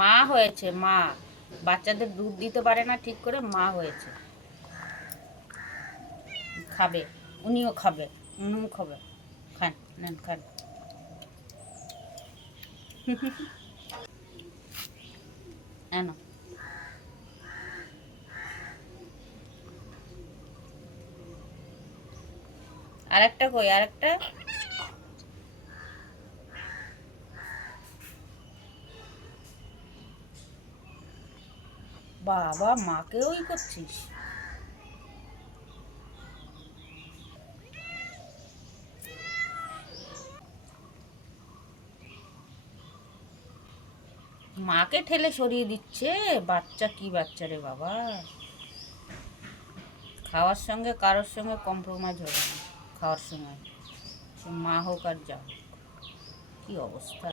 মা হয়েছে, মা। বাচ্চাদের দুধ দিতে পারে না ঠিক করে, মা হয়েছে। খাবে, উনিও খাবে, উনিও খাবে। খান, নেন খান। এনো। আরেকটা কই, আরেকটা। বাবা, মাকেও ই করছিস? মাকে ঠেলে সরিয়ে দিচ্ছে। বাচ্চা কি বাচ্চা রে বাবা। খাওয়ার সঙ্গে কারোর সঙ্গে কম্প্রোমাইজ হবে না। খাওয়ার সময় সে মা হোক আর যা হোক। কি অবস্থা।